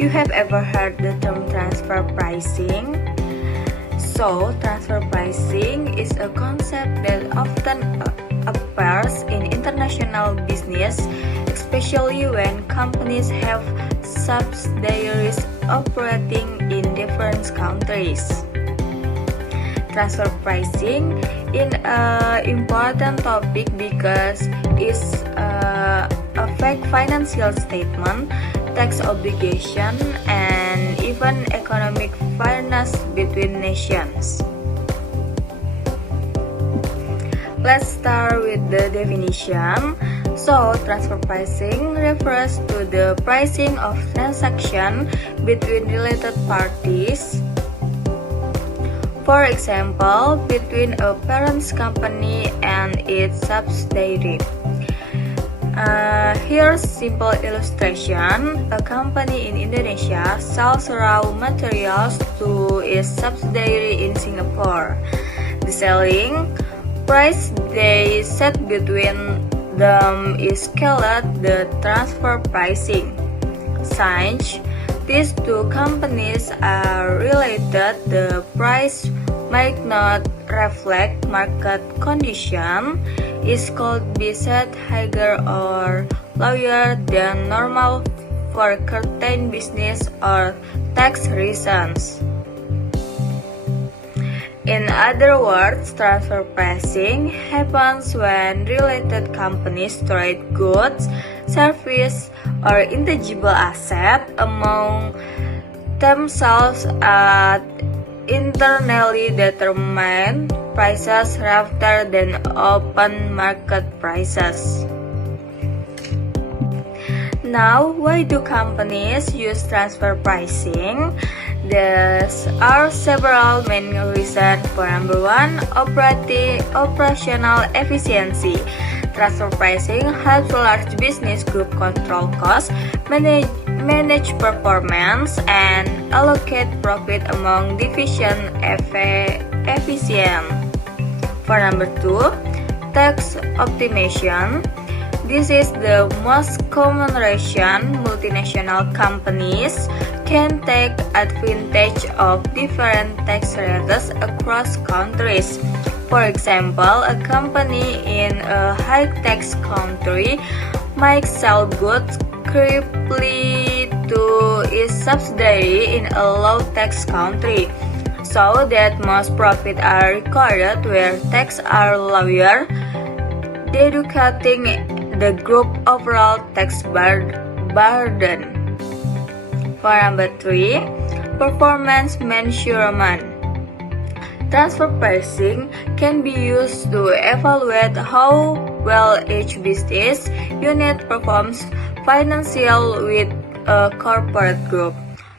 You have ever heard the term transfer pricing? So, transfer pricing is a concept that often appears in international business, especially when companies have subsidiaries operating in different countries. Transfer pricing is an important topic because it's affect financial statement, tax obligation, and even economic fairness between nations. Let's start with the definition. So, transfer pricing refers to the pricing of transaction between related parties. For example, between a parent company and its subsidiary. Here's simple illustration. A company in Indonesia sells raw materials to its subsidiary in Singapore. The selling price they set between them is called the transfer pricing. Since these two companies are related, the price might not reflect market condition, is called be set higher or lower than normal for certain business or tax reasons. In other words, transfer pricing happens when related companies trade goods, service, or intangible asset among themselves at internally determined prices rather than open market prices. Now, why do companies use transfer pricing? There are several main reasons. For number one, operational efficiency. Transfer pricing helps large business group control costs, manage performance, and allocate profit among division efficient. For number two, tax optimization. This is the most common reason multinational companies can take advantage of different tax rates across countries. For example, a company in a high-tax country might sell goods cheaply to its subsidiary in a low-tax country, so that most profits are recorded where taxes are lower, reducing the group overall tax burden. For number three, performance measurement. Transfer pricing can be used to evaluate how well each business unit performs financially with a corporate group.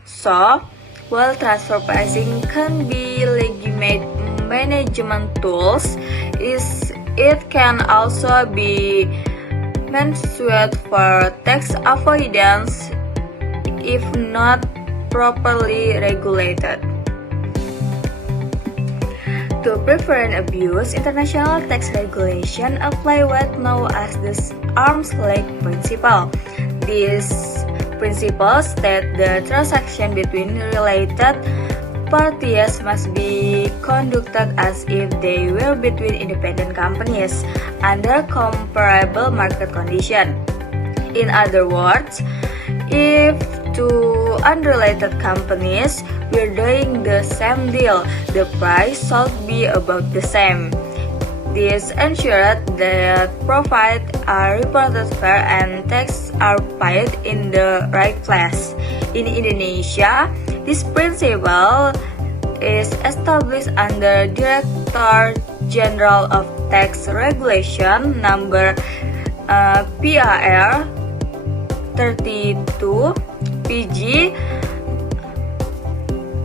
So, while transfer pricing can be legitimate management tools, it can also be misused for tax avoidance if not properly regulated. To prevent abuse, international tax regulation apply what known as the arm's length principle. This principle states the transaction between related parties must be conducted as if they were between independent companies under comparable market conditions. In other words, if two unrelated companies were doing the same deal, the price should be about the same. This ensures that profits are reported fair and taxes are paid in the right place. In Indonesia, this principle is established under Director General of Tax Regulation number PAR 32 PG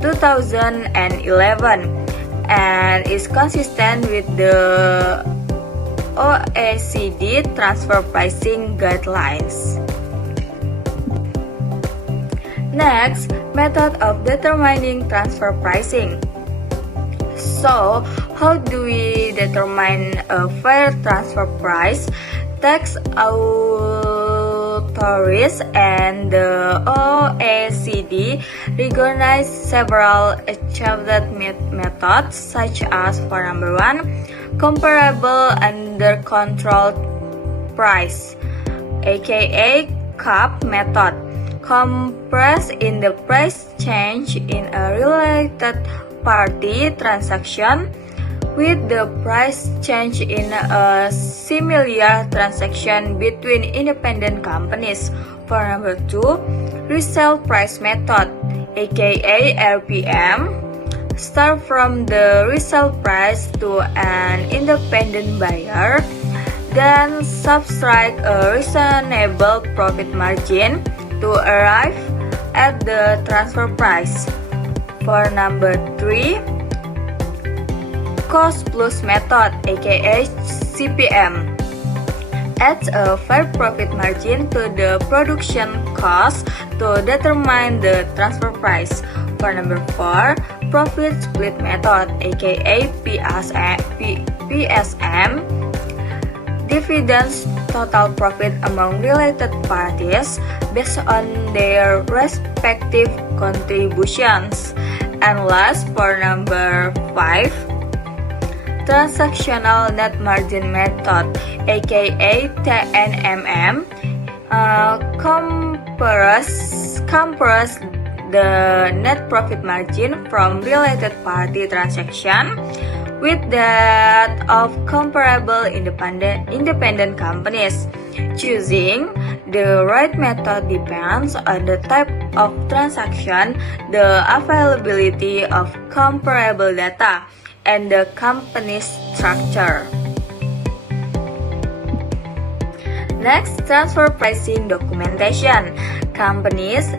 2011 and is consistent with the OECD transfer pricing guidelines. Next, method of determining transfer pricing. So, how do we determine a fair transfer price? Tax authorities authorities and the OECD recognize several accepted methods such as for number 1, comparable under controlled price, aka CUP method, compress in the price change in a related party transaction with the price change in a similar transaction between independent companies. For number 2, resale price method, aka RPM, start from the resale price to an independent buyer, then subtract a reasonable profit margin to arrive at the transfer price. For number 3, cost plus method, aka CPM, adds a fair profit margin to the production cost to determine the transfer price. For number 4, profit split method, aka PSM, dividends total profit among related parties based on their respective contributions. And last, for number 5, transactional net margin method, aka TNMM, compares the net profit margin from related party transaction with that of comparable independent companies. Choosing the right method depends on the type of transaction, the availability of comparable data, and the company's structure. Next, transfer pricing documentation. Companies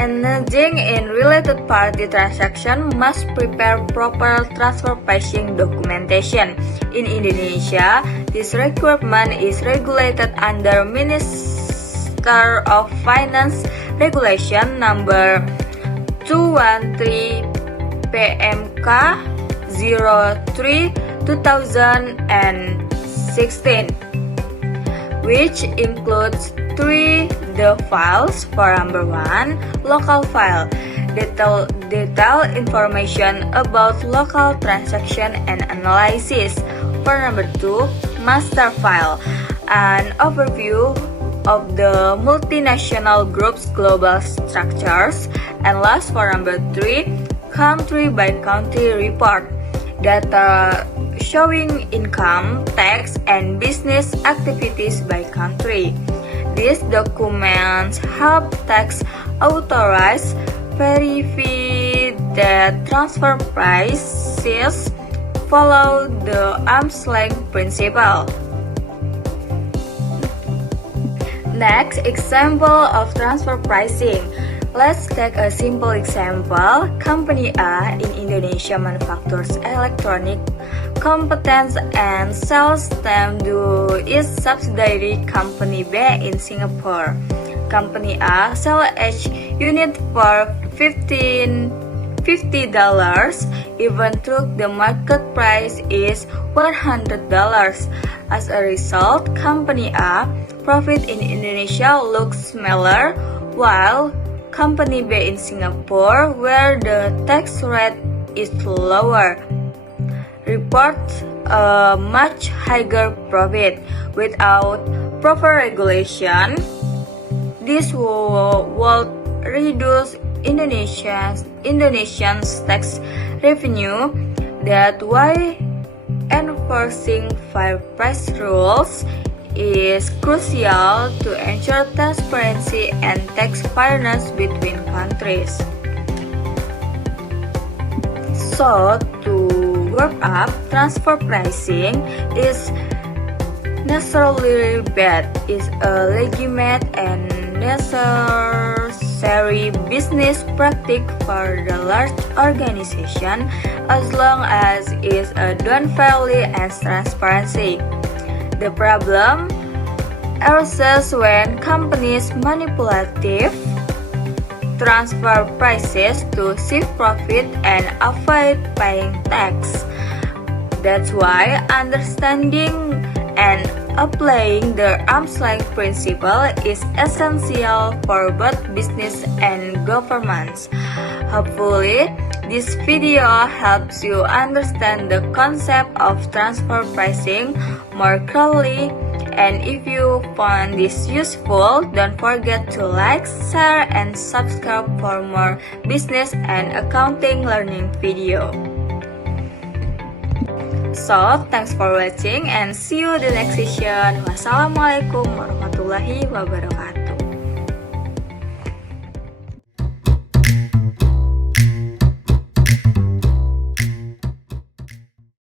engaging in related party transaction must prepare proper transfer pricing documentation. In Indonesia, this requirement is regulated under Minister of Finance Regulation number 213 PMK 03/2016, which includes 3 the files. For number 1, local file, detail information about local transaction and analysis. For number 2, master file, an overview of the multinational group's global structures. And last, for number 3, country by country report, data showing income, tax, and business activities by country. These documents help tax authorities verify that transfer prices follow the arm's length principle. Next, example of transfer pricing. Let's take a simple example. Company A in Indonesia manufactures electronic components and sells them to its subsidiary Company B in Singapore. Company A sells each unit for $50, even though the market price is $100. As a result, Company A profit in Indonesia looks smaller, while Company B in Singapore, where the tax rate is lower, reports a much higher profit. Without proper regulation, this would reduce Indonesia's tax revenue. That's why enforcing fair price rules is crucial to ensure transparency and tax fairness between countries. So, to wrap up, transfer pricing is necessarily bad. It's a legitimate and necessary business practice for the large organization as long as it's done fairly and transparency. The problem arises when companies manipulative transfer prices to save profit and avoid paying tax. That's why understanding and applying the arm's length principle is essential for both business and governments. Hopefully, this video helps you understand the concept of transfer pricing more clearly. And if you found this useful, don't forget to like, share, and subscribe for more business and accounting learning video. So, thanks for watching and see you in the next session. Wassalamualaikum warahmatullahi wabarakatuh.